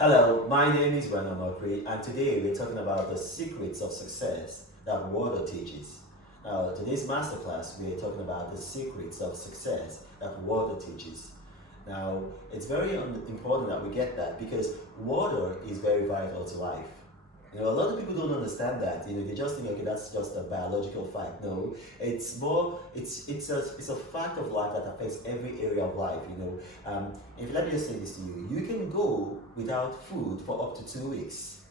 Hello, my name is Reno, Omokri, and today we're talking about the secrets of success that water teaches. Now, today's masterclass, we're talking about the secrets of success that water teaches. Now, it's very important that we get that because water is very vital to life. A lot of people don't understand that. They just think, okay, that's just a biological fact. No, it's more. It's a fact of life that affects every area of life. If let me just say this to you, you can go without food for up to 2 weeks.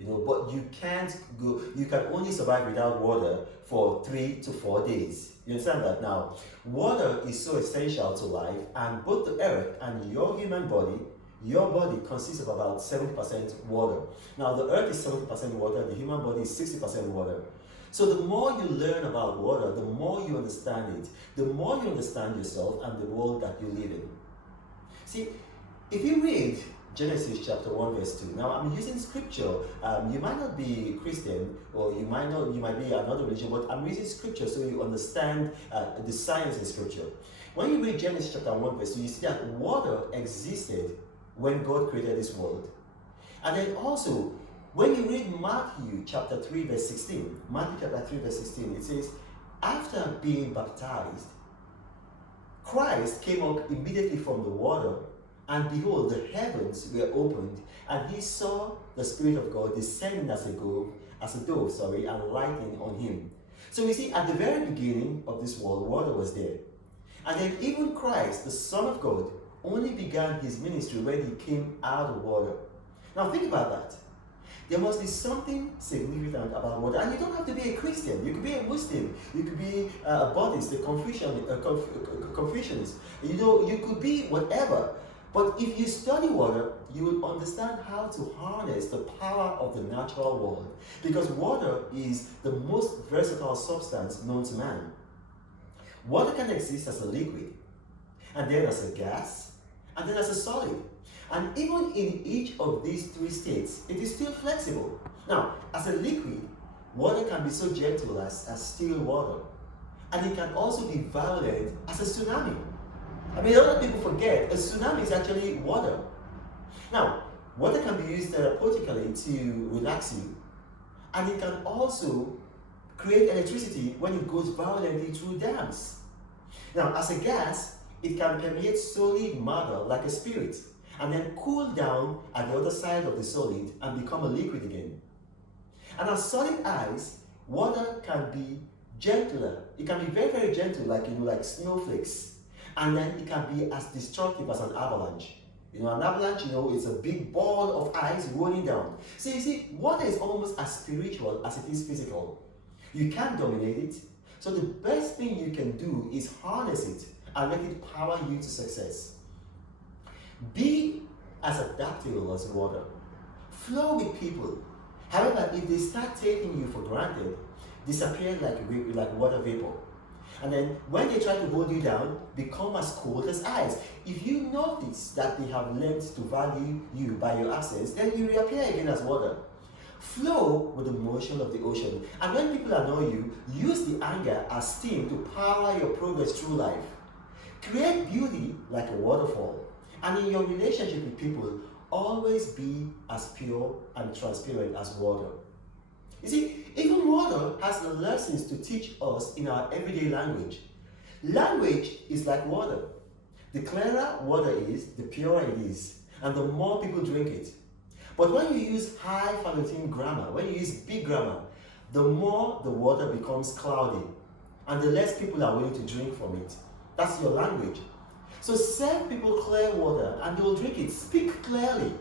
But you can't go. You can only survive without water for 3 to 4 days. You understand that? Now, water is so essential to life, and both the earth and your human body. Your body consists of about 70% water. Now, the earth is 70% water, the human body is 60% water. So the more you learn about water, the more you understand it, the more you understand yourself and the world that you live in. See, if you read Genesis chapter 1 verse 2, now I'm using scripture. You might not be Christian, or you might be another religion, but I'm using scripture so you understand the science in scripture. When you read Genesis chapter 1 verse 2, you see that water existed when God created this world. And then also, when you read Matthew chapter 3 verse 16, Matthew chapter 3 verse 16, it says, after being baptized, Christ came up immediately from the water, and behold, the heavens were opened, and he saw the Spirit of God descending as a dove, and lighting on him. So we see at the very beginning of this world, water was there. And then even Christ, the Son of God, only began his ministry when he came out of water. Now think about that. There must be something significant about water. And you don't have to be a Christian. You could be a Muslim. You could be a Buddhist, a Confucianist. You could be whatever. But if you study water, you will understand how to harness the power of the natural world. Because water is the most versatile substance known to man. Water can exist as a liquid, and then as a gas, and then as a solid. And even in each of these three states, it is still flexible. Now, as a liquid, water can be so gentle as still water. And it can also be violent as a tsunami. A lot of people forget, a tsunami is actually water. Now, water can be used therapeutically to relax you. And it can also create electricity when it goes violently through dams. Now, as a gas, it can permeate solid matter like a spirit, and then cool down at the other side of the solid and become a liquid again. And as solid ice, water can be gentler. It can be very, very gentle, like snowflakes. And then it can be as destructive as an avalanche. An avalanche, is a big ball of ice rolling down. So you see, water is almost as spiritual as it is physical. You can't dominate it. So the best thing you can do is harness it and let it power you to success. Be as adaptable as water. Flow with people. However, if they start taking you for granted, disappear like water vapor. And then when they try to hold you down, become as cold as ice. If you notice that they have learned to value you by your absence, then you reappear again as water. Flow with the motion of the ocean. And when people annoy you, use the anger as steam to power your progress through life. Create beauty like a waterfall. And in your relationship with people, always be as pure and transparent as water. You see, even water has the lessons to teach us in our everyday language. Language is like water. The clearer water is, the purer it is, and the more people drink it. But when you use highfalutin grammar, when you use big grammar, the more the water becomes cloudy, and the less people are willing to drink from it. That's your language. So serve people clear water and they will drink it. Speak clearly.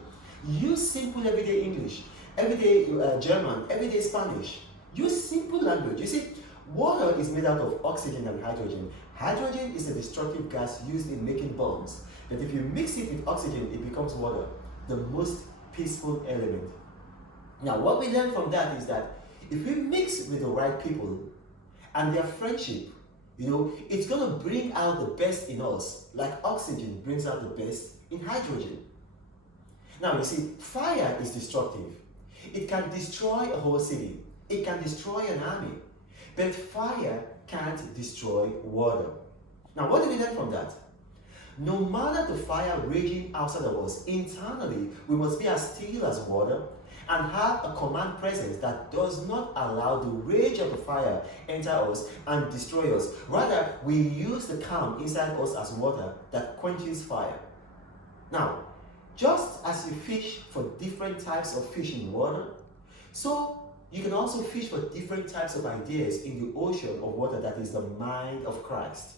Use simple everyday English, everyday German, everyday Spanish. Use simple language. You see, water is made out of oxygen and hydrogen. Hydrogen is a destructive gas used in making bombs. But if you mix it with oxygen, it becomes water, the most peaceful element. Now, what we learn from that is that if we mix with the right people and their friendship, it's going to bring out the best in us, like oxygen brings out the best in hydrogen. Now, you see, fire is destructive. It can destroy a whole city. It can destroy an army. But fire can't destroy water. Now, what do we learn from that? No matter the fire raging outside of us, internally we must be as still as water and have a command presence that does not allow the rage of the fire enter us and destroy us. Rather, we use the calm inside us as water that quenches fire. Now, just as you fish for different types of fish in water, so you can also fish for different types of ideas in the ocean of water that is the mind of Christ.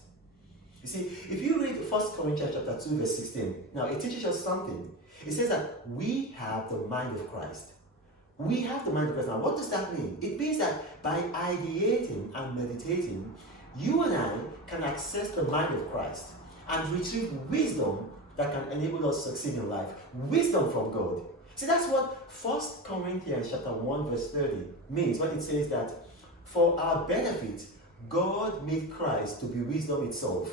You see, if you read 1 Corinthians chapter 2, verse 16, now it teaches us something. It says that we have the mind of Christ. We have the mind of Christ. Now, what does that mean? It means that by ideating and meditating, you and I can access the mind of Christ and retrieve wisdom that can enable us to succeed in life. Wisdom from God. See, that's what 1 Corinthians chapter 1, verse 30 means when it says that for our benefit, God made Christ to be wisdom itself.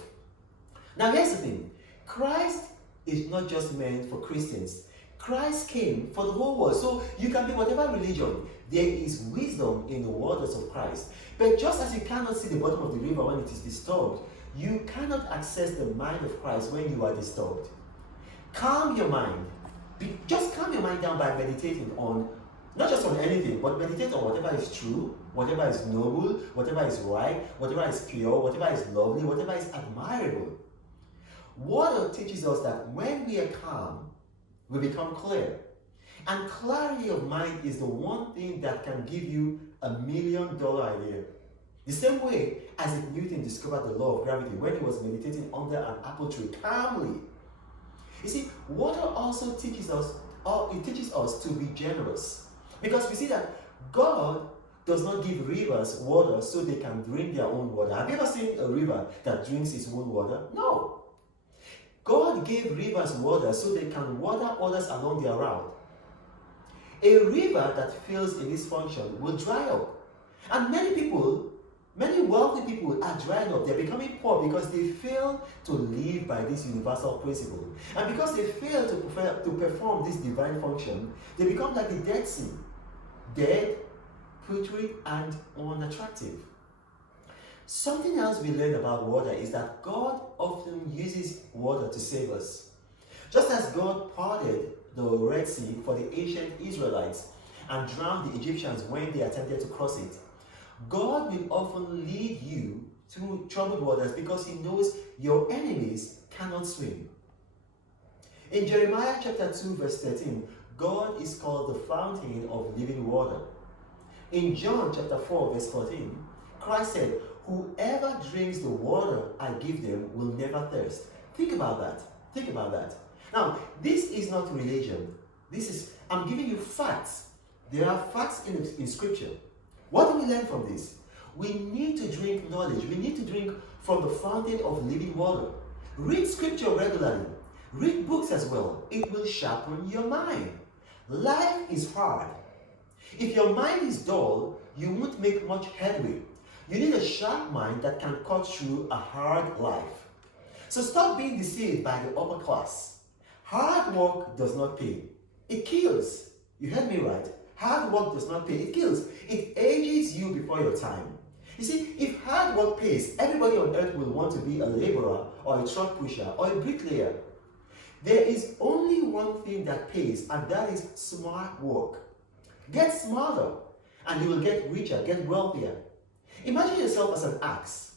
Now, here's the thing. Christ is not just meant for Christians. Christ came for the whole world. So you can be whatever religion. There is wisdom in the waters of Christ. But just as you cannot see the bottom of the river when it is disturbed, you cannot access the mind of Christ when you are disturbed. Calm your mind. Just calm your mind down by meditating on, not just on anything, but meditate on whatever is true, whatever is noble, whatever is right, whatever is pure, whatever is lovely, whatever is admirable. Water teaches us that when we are calm, we become clear. And clarity of mind is the one thing that can give you $1 million idea. The same way as if Newton discovered the law of gravity when he was meditating under an apple tree calmly. You see, water also teaches us, to be generous. Because we see that God does not give rivers water so they can drink their own water. Have you ever seen a river that drinks its own water? No. God gave rivers water so they can water others along their route. A river that fails in this function will dry up. And many wealthy people are drying up. They're becoming poor because they fail to live by this universal principle. And because they fail to perform this divine function, they become like the Dead Sea. Dead, putrid, and unattractive. Something else we learn about water is that God often uses water to save us. Just as God parted the Red Sea for the ancient Israelites and drowned the Egyptians when they attempted to cross it, God will often lead you through troubled waters because he knows your enemies cannot swim. In Jeremiah chapter 2 verse 13, God is called the fountain of living water. In John chapter 4 verse 14, Christ said, whoever drinks the water I give them will never thirst. Think about that. Think about that. Now, this is not religion. I'm giving you facts. There are facts in scripture. What do we learn from this? We need to drink knowledge. We need to drink from the fountain of living water. Read scripture regularly. Read books as well. It will sharpen your mind. Life is hard. If your mind is dull, you won't make much headway. You need a sharp mind that can cut through a hard life. So stop being deceived by the upper class. Hard work does not pay. It kills. You heard me right. Hard work does not pay. It kills. It ages you before your time. You see, if hard work pays, everybody on earth will want to be a laborer or a truck pusher or a bricklayer. There is only one thing that pays, and that is smart work. Get smarter, and you will get richer, get wealthier. Imagine yourself as an axe.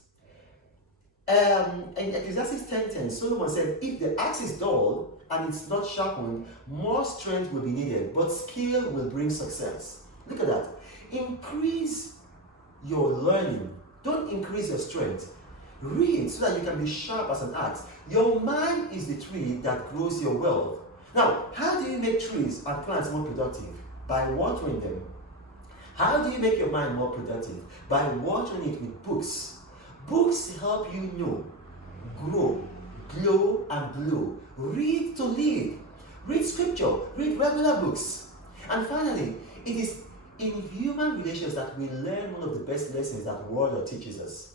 In Ecclesiastes 10:10, Solomon said, if the axe is dull and it's not sharpened, more strength will be needed, but skill will bring success. Look at that. Increase your learning. Don't increase your strength. Read so that you can be sharp as an axe. Your mind is the tree that grows your wealth. Now, how do you make trees and plants more productive? By watering them. How do you make your mind more productive? By watering it with books. Books help you know, grow, glow, and blow. Read to lead. Read scripture. Read regular books. And finally, it is in human relations that we learn one of the best lessons that water teaches us.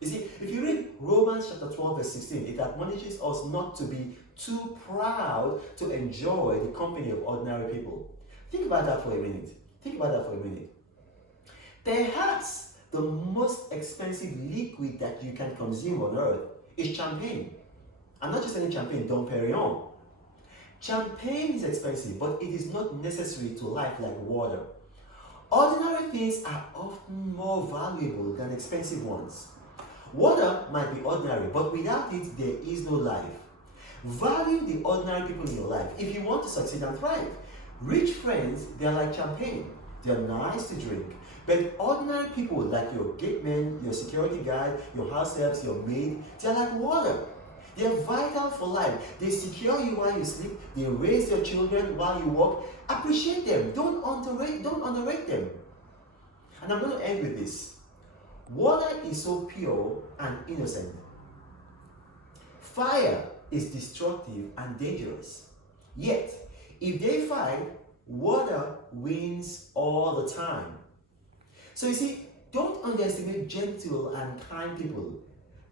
You see, if you read Romans chapter 12 verse 16, it admonishes us not to be too proud to enjoy the company of ordinary people. Think about that for a minute. Think about that for a minute. Perhaps the most expensive liquid that you can consume on earth is champagne. And not just any champagne, Dom Perignon. Champagne is expensive, but it is not necessary to life like water. Ordinary things are often more valuable than expensive ones. Water might be ordinary, but without it, there is no life. Value the ordinary people in your life if you want to succeed and thrive. Rich friends, they're like champagne. They're nice to drink. But ordinary people like your gateman, your security guard, your house helps, your maid, they're like water. They're vital for life. They secure you while you sleep. They raise your children while you work. Appreciate them. Don't underrate them. And I'm going to end with this. Water is so pure and innocent. Fire is destructive and dangerous. Yet, if they fight, water wins all the time. So you see, don't underestimate gentle and kind people.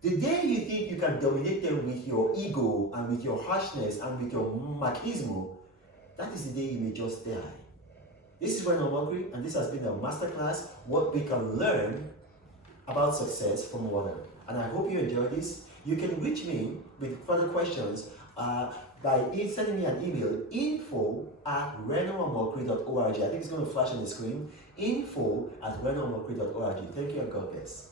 The day you think you can dominate them with your ego and with your harshness and with your machismo, that is the day you may just die. This is Reno Omokri, and this has been a masterclass, what we can learn about success from water. And I hope you enjoyed this. You can reach me with further questions by sending me an email, info@renoomokri.org. I think it's going to flash on the screen, info@renoomokri.org. Thank you and God bless.